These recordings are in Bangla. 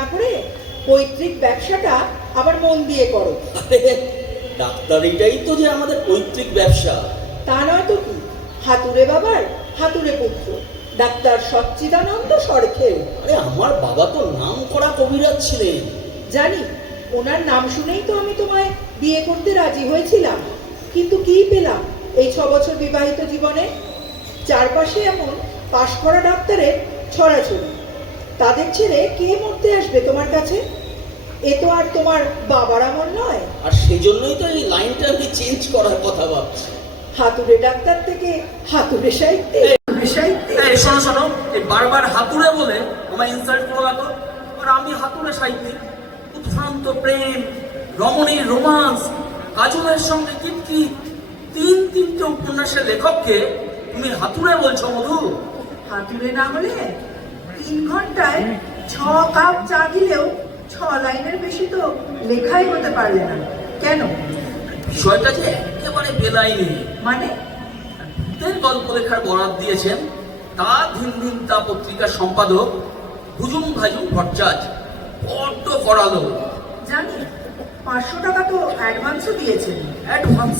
না করে পৈতৃক ব্যবসাটা আবার মন দিয়ে করো। ডাক্তারিটাই তো যে আমাদের পৈতৃক ব্যবসা। তা নয় তো কি, হাতুড়ে বাবার হাতুড়ে পুত্র ডাক্তার সচ্চিদানন্দ সরখেল। আরে আমার বাবা তো নাম করা কবিরাজ ছিলেন। জানি, ওনার নাম শুনেই তো আমি তোমায় বিয়ে করতে রাজি হয়েছিলাম। কিন্তু কি পেলাম এই 6 বছর বিবাহিত জীবনে? চারপাশে এমন পাশ করা ডাক্তারের ছড়াছড়ি। তাদের ছেড়ে কে মরতে আসবে তোমার কাছে? এ তো আর তোমার বাবার আমল নয়। আর সেজন্যই তো এই লাইনটা আমি চেঞ্জ করার কথা ভাবছি। হাতুড়ে ডাক্তার থেকে হাতুড়ে সাহিত্যে। শোনো শোনো, এই বারবার হাতুড়ে বলে আমায় ইনসাল্ট করো না তো। আর আমি হাতুড়ে সাহিত্যিক। উদ্ভ্রান্ত প্রেম, রমণীর রোমান্স, কাজলের সঙ্গে কীর্তি, তিনটে উপন্যাসের লেখককে তুমি হাতুড়ে বলছো মধু? হাতুড়ে না হলে 3 ঘন্টায় 6 কাপ চা দিলেও 6 লাইনের বেশি তো লেখাই হতে পারলে না কেন? বিষয়টা যে একেবারে বেলাইনি। মানে? ভূতের গল্প লেখার বরাদ দিয়েছেন তা ধিন ধিন তা পত্রিকার সম্পাদক ভুজুম ভাজুম ভট্টাচার্য। বড্ড করালো। জানি, 500 টাকা তো অ্যাডভান্সও দিয়েছেন। অ্যাডভান্স?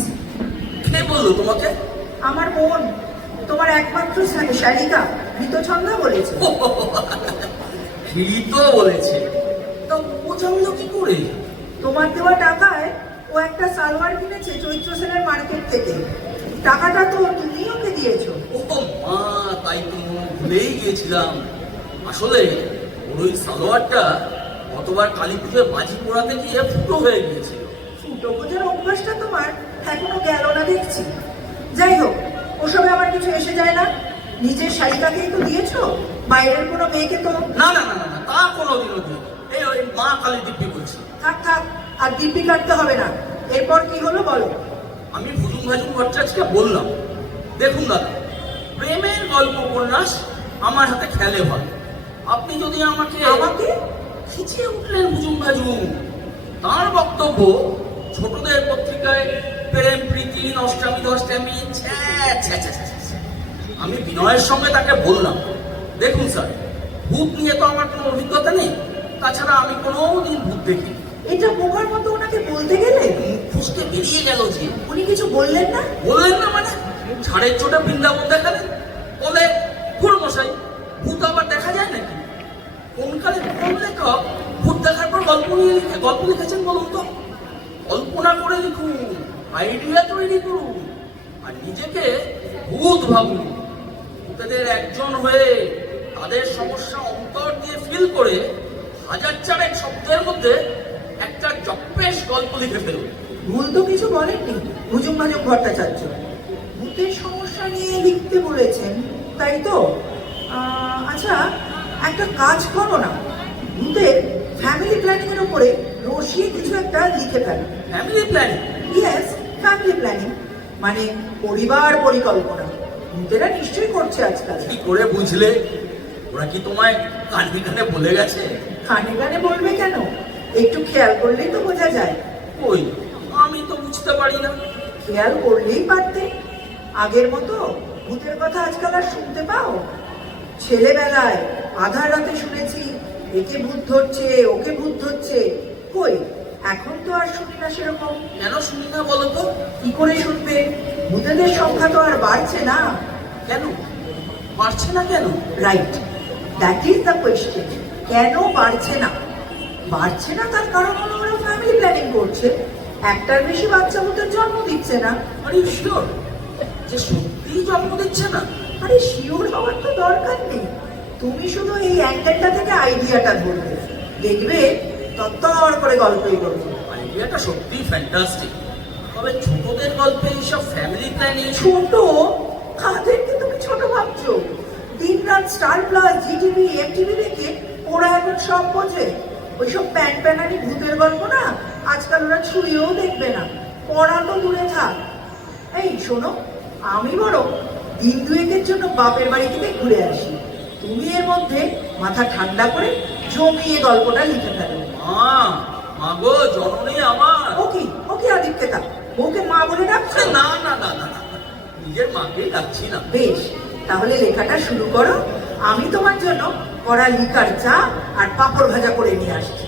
কে বললো তোমাকে? আমার বোন, তোমার একমাত্র শালিকা ঋতছন্দা বলেছে। ঠিক তো বলেছে। তা ও জানলো কি করে? তোমার দেওয়া টাকায় ও একটা সালোয়ার কিনেছে চৈত্র সেনের মার্কেট থেকে। টাকাটা তো তুমি ওকে দিয়েছো। ও মা, তাই তো ভুলেই গিয়েছিলাম। আসলে ওই সালোয়ারটা গতবার কালী পুজোয় বাজি পোড়াতে গিয়ে ফুটো হয়ে গিয়েছিল। ফুটো বোঝার অভ্যাসটা তোমার এখনো গেল না দেখছি। যাই হোক, ওসবে আমার কিছু এসে যায় না। নিজের শালিকাকেই তো দিয়েছো, বাইরের কোনো মেয়েকে তো। না না না না, তা কোনোদিনও দিই। এই ওই মা কালী দিব্যি বলছি। থাক থাক, আর দিব্যি কাটতে হবে না। এরপর কি হলো বলো। আমি ভুজুম ভাজুম ভট্টাচার্যকে বললাম, দেখুন দাদা, প্রেমের গল্প উপন্যাস আমার হাতে খেলে ভালো। আপনি যদি আমাকে খিচিয়ে উঠলেন ভুজুম ভাজুম। তাঁর বক্তব্য, ছোটদের পত্রিকায় প্রেম প্রীতি নষ্টামি দশটামি। আমি বিনয়ের সঙ্গে তাকে বললাম, দেখুন স্যার, ভূত নিয়ে তো আমার কোনো অভিজ্ঞতা নেই। তাছাড়া আমি কোনোদিন ভূত দেখি। এটা বোকার মতো ওনাকে বলতে গেলে মুখ ফুসকে বেরিয়ে গেল যে। উনি কিছু বললেন না? বললেন না মানে? ঝাড়ের চোটে বৃন্দাবন দেখালেন। বলে, খুড়ো মশাই, ভূত আবার দেখা যায় নাকি? কোনকালে কোন লেখক ভূত দেখার পর গল্প লিখেছেন বলুন তো? কল্পনা করে লিখুন, আইডিয়া তৈরি করুন, আর নিজেকে ভূত ভাবুন। ভূতেদের একজন হয়ে তাদের সমস্যা অন্তর দিয়ে ফিল করে 1000 শব্দের মধ্যে একটা জপ্পেশ গল্প লিখে ফেলুন। ভুল তো কিছু বলেননি ভুজুম ভাজুম ভট্টাচার্য। ভূতের সমস্যা নিয়ে লিখতে বলেছেন, তাই তো? আচ্ছা, একটা কাজ করো না, ভূতের ফ্যামিলি প্ল্যানিং এর উপরে রসিয়ে কিছু একটা লিখে ফেলো। Family planning? Yes, family planning, মানে পরিবার পরিকল্পনা। ভূতেরা নিশ্চয়ই করছে আজকাল। কি করে বুঝলে? ওরা কি তোমায় কানে কানে বলে গেছে? কানে কানে বলবে কেন? একটু খেয়াল করলেই তো বোঝা যায়। ওই, আমি তো বুঝতে পারি না। খেয়াল করলেই পারতে। আগের মতো ভূতের কথা আজকাল আর শুনতে পাও? ছেলেবেলায় আধার রাতে শুনেছি একে ভূত ধরছে, ওকে ভূত ধরছে। কই, এখন তো আর শুনি না সেরকম। কেন শুনি না বলো তো? কি করে শুনবে? ভূতেদের সংখ্যা তো আর বাড়ছে না। কেন পারছে না? কেন? Right, that is the question. কেন বাড়ছে না? বাড়ছে না তার কারণ হলো ওরা ফ্যামিলি প্ল্যানিং করছে। একটার বেশি বাচ্চা ভূতের জন্ম দিচ্ছে না। আর ইউ শিওর যে সত্যিই জন্ম দিচ্ছে না? আরে শিওর হওয়ার তো দরকার নেই। তুমি শুধু এই অ্যাঙ্গেলটা থেকে আইডিয়াটা ধরবে, দেখবে তত্তর করে গল্পই করবে। আইডিয়াটা সত্যিই ফ্যান্টাস্টিক। তবে ছোটদের গল্পে এইসব ফ্যামিলি প্ল্যানিং। ছোট? কাদেরকে তুমি ছোট ভাবছো? দিন রাত স্টার প্লাস, জিটিভি, এমটিভি দেখে ওরা এখন সব বোঝে। ওইসব প্যান প্যানানি ভূতের গল্প না আজকাল ওরা ছুঁয়েও দেখবে না। পড়া তো দূরে থাক। এই শোনো, আমি বরং দিন 2 জন্য বাপের বাড়ি থেকে ঘুরে আসি। তুমি এর মধ্যে মাথা ঠান্ডা করে জমিয়ে গল্পটা লিখে ফেলো। মা গো, জননী আমার। ওকে ওকে আদিত্যতা, ওকে মা বলে ডাকছো? না না না না না, নিজের মাকেই ডাকছি না। বেশ, তাহলে লেখাটা শুরু করো। আমি তোমার জন্য কড়া লিকার চা আর পাঁপড় ভাজা করে নিয়ে আসছি।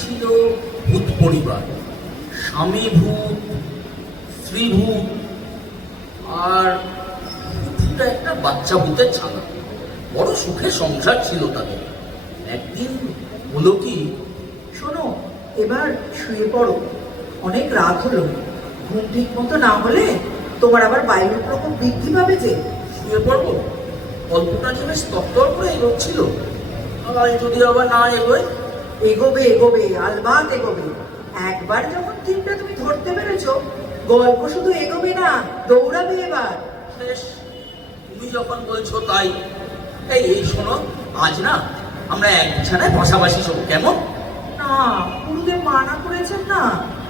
ছিল ভূত পরিবার, স্বামী ভূত, স্ত্রী ভূত, আর ভূতটা একটা বাচ্চা ভূতের ছানা। বড় সুখের সংসার ছিল তাদের। একদিন হলো কি, শোনো, এবার শুয়ে পড়ো, অনেক রাত হলো। ঘুম ঠিক মতো না হলে তোমার আবার বায়ুর প্রকোপ বৃদ্ধি পাবে যে। শুয়ে পড়বো? গল্পটা যে বেশ তত্তর করে এগোচ্ছিল, আর যদি আবার না এগোয়? এগোবে এগোবে, আলবাত এগোবে। একবার যখন টিমটা তুমি ধরতে পেরেছো, গল্প শুধু এগোবে না, দৌড়াবে এবার। বেশ, তুমি যখন বলছো তাই। এই শোনো, আজ না আমরা এক বিছানায় পাশাপাশি শোবো, কেমন? না, গুরুদেব মানা করেছেন না,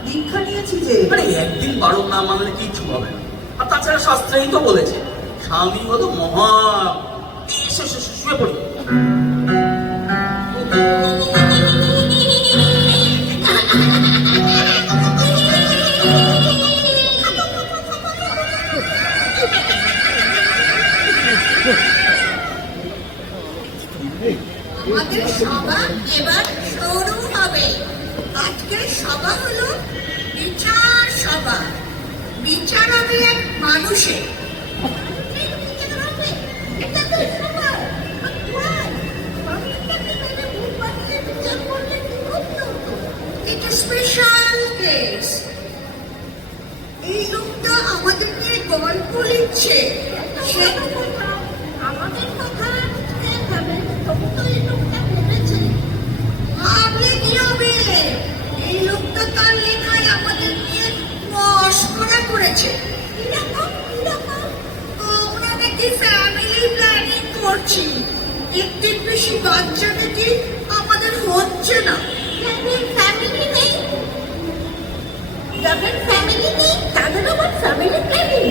দীক্ষা নিয়েছি যে। মানে একদিন বারণ না মানলে কিচ্ছু হবে না। আর তাছাড়া শাস্ত্রেই তো বলেছে স্বামী হলো মহা। এসে শুয়ে পড়ি। আমাদের সভা এবার শুরু হবে। আজকের সভা হলো বিচার সভা। বিচার হবে এক মানুষের। Special case. এই লোকটা আমাদের নিয়ে গল্প লিখছে। আমাদের কথা ভাবলে কি হবে? এই লোকটা তার লেখায় আমাদের নিয়ে মস্করা করেছে। আমরা নাকি ফ্যামিলি প্ল্যানিং করছি, একটির বেশি বাচ্চা নাকি আমাদের হচ্ছে না। ফ্যামিলি নেই, যাদের ফ্যামিলি নেই তাদের আবার ফ্যামিলি প্ল্যানিং।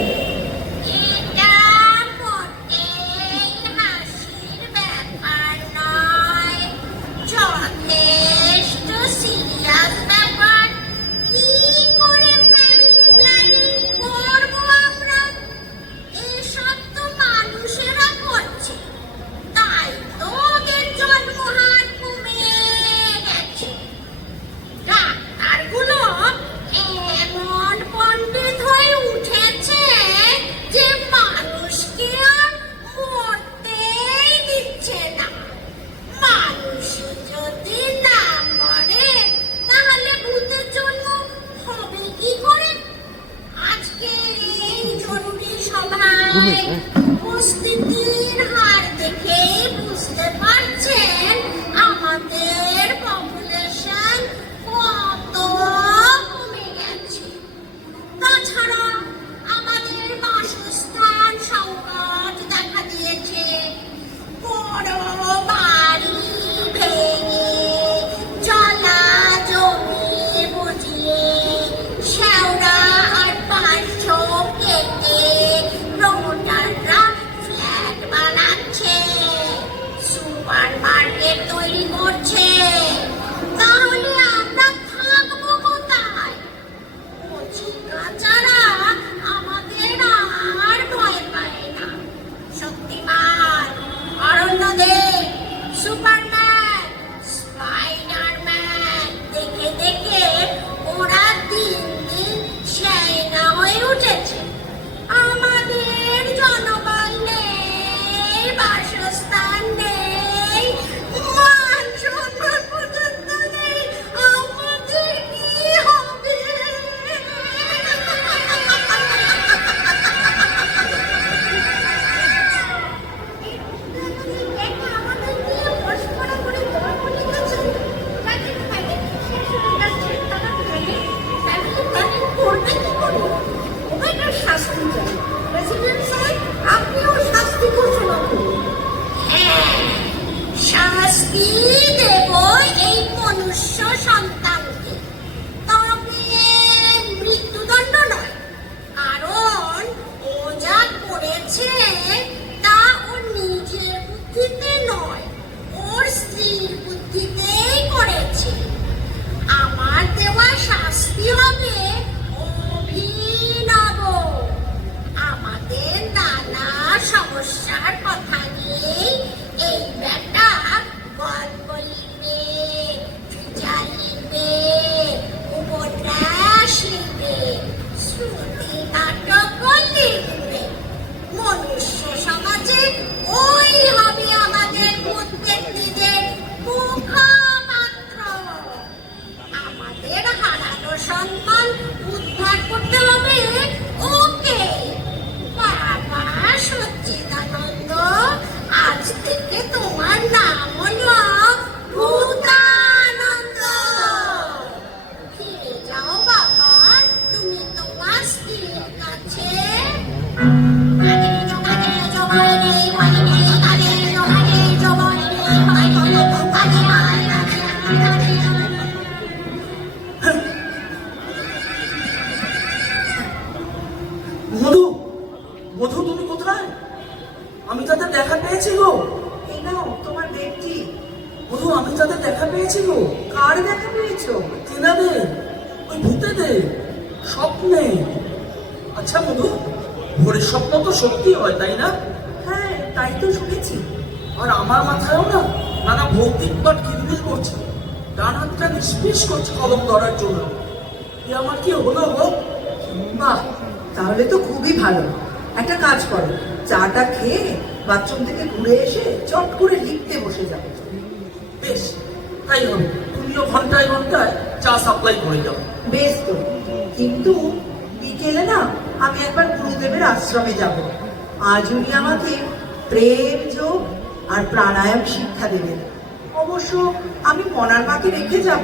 উপস্থিতির হার দেখে বুঝতে পারছেন আমাদের পপুলেশন কত কমে গেছে। তাছাড়া আমাদের বাসস্থান সংকট দেখা দিয়েছে। বড় বাড়ি ভেঙে জলা জমি বুঝিয়ে শেওড়া আর পাঁচ কেটে প্রমোটাররা লিখবে, শ্রুতি নাটকও লিখবে। মনুষ্য সমাজে ওই হবে আমাদের প্রত্যেকটিদের মুখপাত্র। আমাদের হারানো সম্মান উদ্ধার করতে হবে ওকে। বাবা সচ্চিদানন্দ, আজ থেকে তোমার নাম হলো ভূতানন্দ। ফিরে যাও বাবা তুমি তোমার স্ত্রীর কাছে। মধু, মধু তুমি কোথায়? আমি তাদের দেখা পেয়েছি গো। এই নাও তোমার বেডটি। মধু, আমি তাদের দেখা পেয়েছি গো। কার দেখা পেয়েছো? তেনাদের, ওই ভূতেদের স্বপ্নে। আচ্ছা মধু, ভোরের স্বপ্ন তো সত্যি হয় তাই না? হ্যাঁ, তাই তো শুনেছি। আর আমার মাথায়ও না নানা ভৌতিক পাঠ কিলবিল করছে। ডান হাতটা নিষ্পিস করছে কলম ধরার জন্য। এ আমার কি হলো গো? বাহ, তাহলে তো খুবই ভালো। একটা কাজ করো, চাটা খেয়ে বাথরুম থেকে ঘুরে এসে চট করে লিখতে বসে যাবে। বেশ, তাই হবে। তুমিও ঘন্টায় ঘন্টায় চা সাপ্লাই করে যাও। বেশ তো, কিন্তু বিকেলে না আমি একবার গুরুদেবের আশ্রমে যাব। আজ উনি আমাকে প্রেম যোগ আর প্রাণায়াম শিক্ষা দেবেন। অবশ্য আমি মনার মাকে রেখে যাব।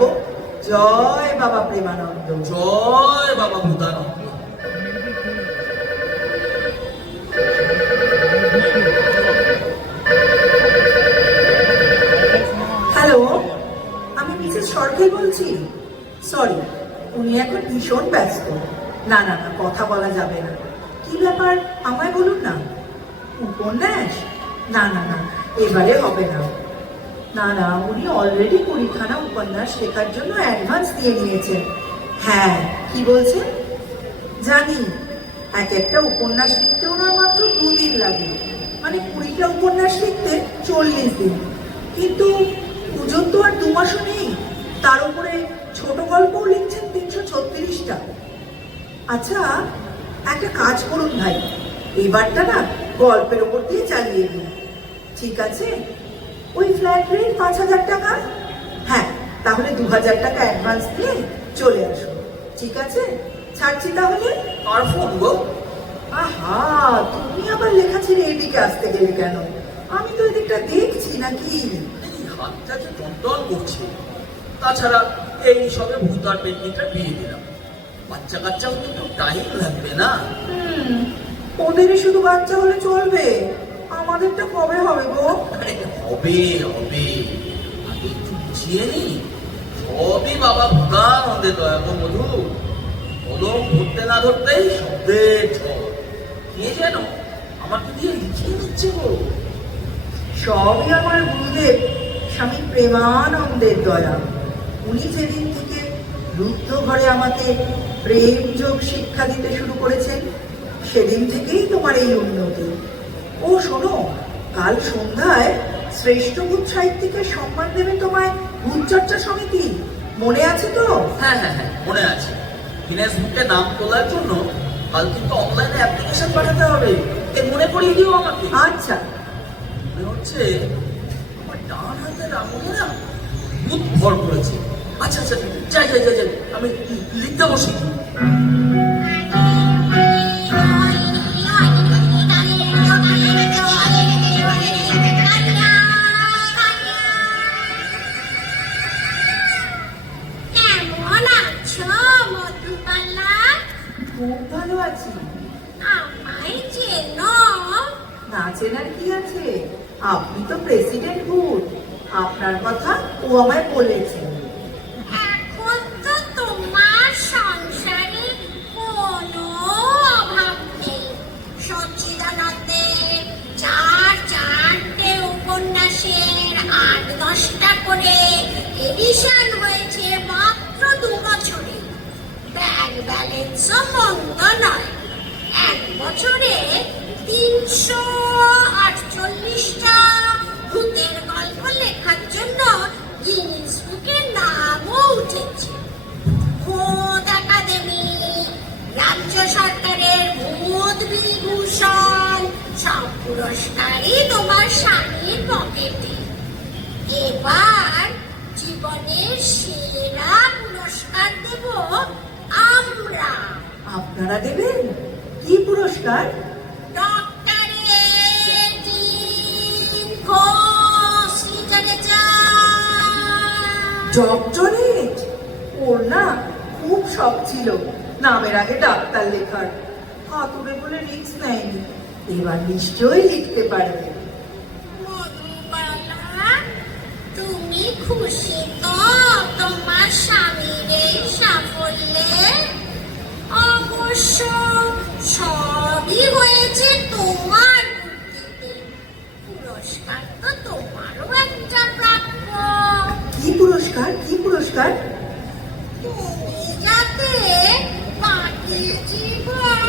জয় বাবা প্রেমানন্দ। জয় বাবা ভূতানন্দ। হ্যালো, আমি মিসেস সরকার বলছি। সরি, উনি এখন ভীষণ ব্যস্ত। না না না, কথা বলা যাবে না। কি ব্যাপার আমায় বলুন না। উপন্যাস? না না না, এবারে হবে না। না না, উনি অলরেডি 20খানা উপন্যাস লেখার জন্য অ্যাডভান্স দিয়ে নিয়েছেন। হ্যাঁ, কি বলছেন? জানি, এক একটা উপন্যাস লিখতে ওনার মাত্র 2 দিন লাগে। মানে 20টা উপন্যাস লিখতে 40 দিন। কিন্তু পুজোর তো আর 2 মাসও নেই। তার উপরে ছোট গল্পও লিখছেন 336টা। আচ্ছা, একটা কাজ করুন ভাই, এবারটা না গল্পের ওপর দিয়ে চালিয়ে দিন। ঠিক আছে? ওই ফ্ল্যাট রেট 5000 টাকা। হ্যাঁ, তাহলে 2000 টাকা অ্যাডভান্স দিয়ে চলে আসুন। ঠিক আছে, ছাড়ছি তাহলে। আর ফোন গো। আহা, তুমি আবার লেখা ছেড়ে এদিকে আসতে গেলে কেন? আমি তো এদিকটা দেখছি নাকি। এই হাতটা যে টনটন করছে। তাছাড়া এই সবে ভূতার পেটনিটা বিয়ে দিলাম। বাচ্চা কাচ্চা হতে একটু টাইম লাগবে না? ওদেরই শুধু বাচ্চা হলে চলবে? আমাদেরটা কবে হবে গো? আরে হবে হবে, আগে একটু বুঝিয়ে নি। সবই বাবা ভূতানন্দের দয়া গো মধু। কলম ধরতে না ধরতেই শব্দের ঝড়। কে যেন আমাকে দিয়ে লিখিয়ে দিচ্ছে গো। সবই আমার গুরুদেব স্বামী প্রেমানন্দের দয়া। উনি যেদিন থেকে রুদ্ধ ঘরে আমাকে প্রেম যোগ শিক্ষা দিতে শুরু করেছেন, সেদিন থেকেই তোমার এই উন্নতি। ও শোনো, কাল সন্ধ্যায় শ্রেষ্ঠ ভূত সাহিত্যিকের সম্মান দেবে তোমায় ভূত চর্চা সমিতি। মনে আছে তো? হ্যাঁ হ্যাঁ হ্যাঁ, মনে আছে। গিনেস বুকে নাম তোলার জন্য কাল কিন্তু অনলাইনে অ্যাপ্লিকেশন পাঠাতে হবে। এ মনে করিয়ে দিও আমাকে। আচ্ছা। মনে হচ্ছে আমার ডান হাতের আঙুলে না ভূত ভর করেছে। আচ্ছা আচ্ছা, যাই যাই যাই যাই, আমি লিখতে বসি। কেমন আছো মধুবালা? খুব ভালো আছি। আমায় চেনো? না চেনার কি আছে? আপনি তো প্রেসিডেন্ট ভূত। আপনার কথা ও আমায় বলেছে। এখন তো তোমার সংসারে কোনো অভাব নেই। সচ্চিদানন্দের 4 উপন্যাসের 8-10টা করে এডিশন হয়েছে মাত্র 2 বছরে। ব্যাংক ব্যালেন্সও মন্দ নয়। 1 বছরে 348টা ভূতের গল্প লেখার জন্য গিনিস বুকে নামও উঠেছে। ভূত একাডেমি পুরস্কারই তোমার স্বামীর পকেটে। এবার জীবনের সেরা পুরস্কার দেব আমরা। আপনারা দেবেন? কি পুরস্কার? Doctorate in Ghosh literature. Doctorate? ওর না খুব শখ ছিল নামের আগে ডাক্তার লেখার। হাতুড়ে বলে রিস্ক নেয়নি, এবার নিশ্চয়ই লিখতে পারবে। মধুবালা, তুমি খুশি তো তোমার স্বামীর এই সাফল্যে? অবশ্য সবই হয়েছে তোমার বুদ্ধিতে। পুরস্কার তো তোমারও একটা প্রাপ্য। কি পুরস্কার? কি পুরস্কার? তুমি যাতে বাকি জীবন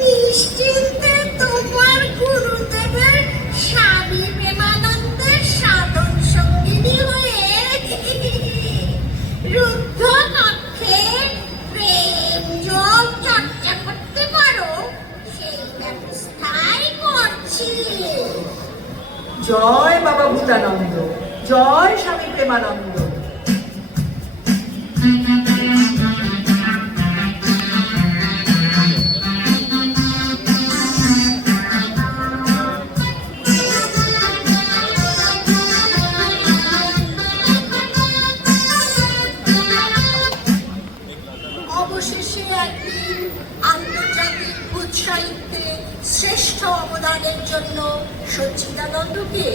নিশ্চিন্তে তোমার গুরুদেবের স্বামী প্রেমানন্দের সাধন সঙ্গিনী হয়ে রুদ্ধ কক্ষে প্রেম যোগ চর্চা করতে পারো, সেই ব্যবস্থাই করছি। জয় বাবা ভূতানন্দ, জয় স্বামী প্রেমানন্দ। অবশেষে একদিন আন্তর্জাতিক ভূত সাহিত্যে শ্রেষ্ঠ অবদানের জন্য সচ্চিদানন্দকে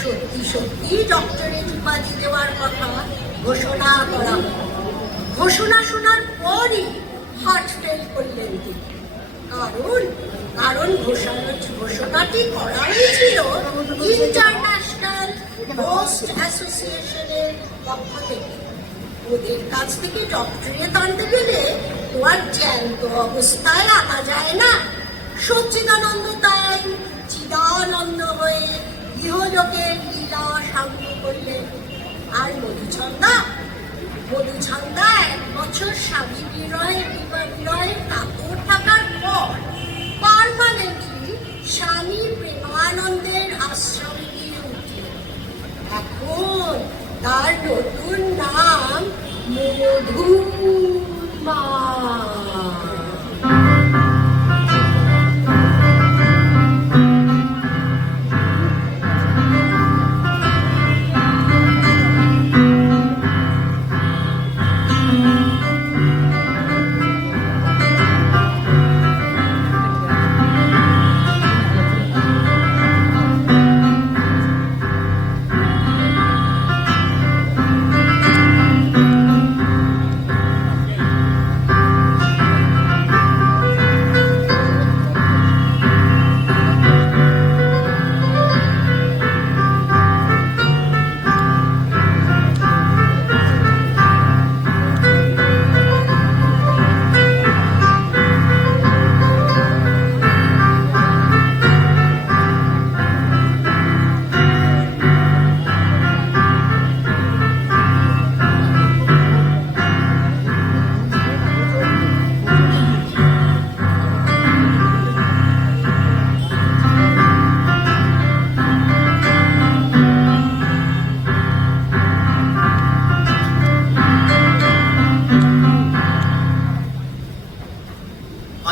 সত্যি সত্যি ডক্টরেট উপাধি দেওয়ার কথা ঘোষণা করা হয়। ঘোষণা শোনার পরই হার্ট ফেল করলেন তিনি। কারণ ঘোষণাটি করা হয়েছিল ইন্টারন্যাশনাল ঘোস্ট অ্যাসোসিয়েশনের পক্ষ থেকে। ওদের কাছ থেকে ডক্টরেট আনতে গেলে তো আর জ্যান্ত অবস্থায় আনা যায় না। সচ্চিদানন্দ তাই চিদানন্দ হয়ে ইহলোকের লীলা সাঙ্গ করলেন। আর মধুছন্দা 1 বছর স্বামী বিরহের কাতর থাকার পর পার্মানেন্টলি স্বামী প্রেমানন্দের আশ্রমে গিয়ে উঠলেন। এখন তার নতুন নাম মধুমা।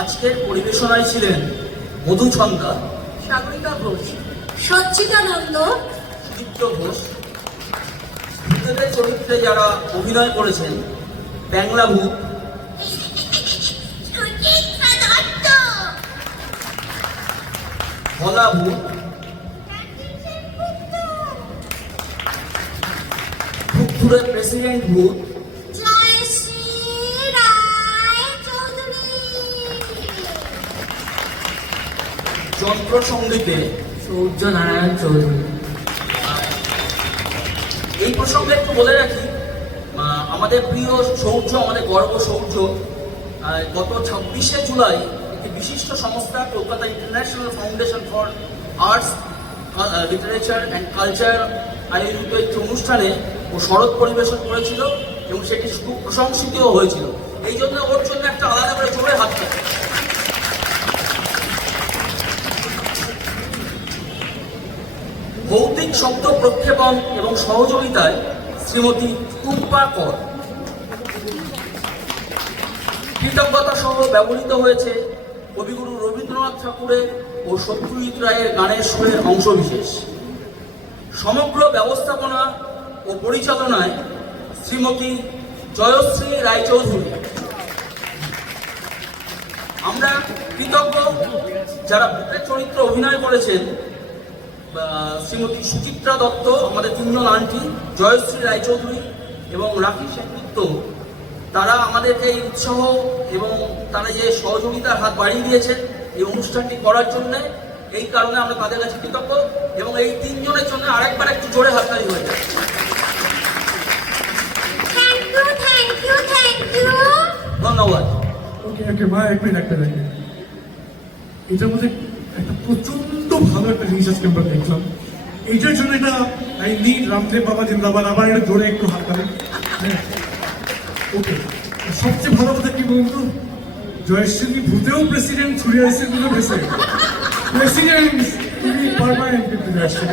আজকের পরিবেশনায় ছিলেন মধুছন্দা, সাগরিকা ঘোষ, সচ্চিদানন্দ, সুদীপ্ত ঘোষ। ভূতেদের চরিত্রে যারা অভিনয় করেছেন ব্যাংলা ভূত, সুচিত্রা দত্ত, ভোলা ভূত, ভূতপুরে প্রেসিডেন্ট ভূত, জয়শ্রী রায় চৌধুরী, যন্ত্র সঙ্গীতে সূর্যনারায়ণ চৌধুরী। এই প্রসঙ্গে একটু বলে রাখি, আমাদের প্রিয় শৌর্য, আমাদের গর্ব শৌর্য, গত 26শে জুলাই একটি বিশিষ্ট সংস্থা Kolkata international foundation for arts, literature and culture আয়োজিত একটি অনুষ্ঠানে ও শরৎ পরিবেশন করেছিল এবং সেটি খুব প্রশংসিতও হয়েছিল। এই জন্য ওর জন্য একটা আলাদা করে জোরে হাত থাকে। শব্দ প্রক্ষেপণ এবং সহযোগিতায় শ্রীমতী টুম্পা কর। কৃতজ্ঞতা সহ ব্যবহৃত হয়েছে কবিগুরু রবীন্দ্রনাথ ঠাকুরের ও সত্যজিৎ রায়ের গানের সুরের অংশবিশেষ। সমগ্র ব্যবস্থাপনা ও পরিচালনায় শ্রীমতী জয়শ্রী রায়চৌধুরী। আমরা কৃতজ্ঞ যারা ভূতের চরিত্রে অভিনয় করেছেন, শ্রীমতী সুচিত্রা দত্ত, আমাদের তিনজন আন্টি, জয়শ্রী রায়চৌধুরী এবং রাখি সেনগুপ্ত। তারা আমাদেরকে এই উৎসাহ এবং তারা যে সহযোগিতার হাত বাড়িয়ে দিয়েছেন এই অনুষ্ঠানটি করার জন্য, এই কারণে আমরা তাদের কাছে কৃতজ্ঞ। এবং এই তিনজনের জন্য আরেকবার একটু জোরে হাততালি হয়ে যায়। ধন্যবাদ। ওকে ওকে মা, এক মিনিট একটা দেখেন, এটার মধ্যে একটা প্রচন্ড ভালো একটা জিনিস আজকে আমরা দেখলাম। এইটার জন্য এটা আই নিড রামদেব বাবা জিন্দাবাদ, আবার এটা জোরে একটু হাত তালি। ওকে, সবচেয়ে ভালো কথা কি বলুন তো, জয়শ্রী ভূতেও প্রেসিডেন্ট, সুরিয়া প্রেসিডেন্ট, তুমি পারমানেন্ট কিন্তু জয়শ্রী।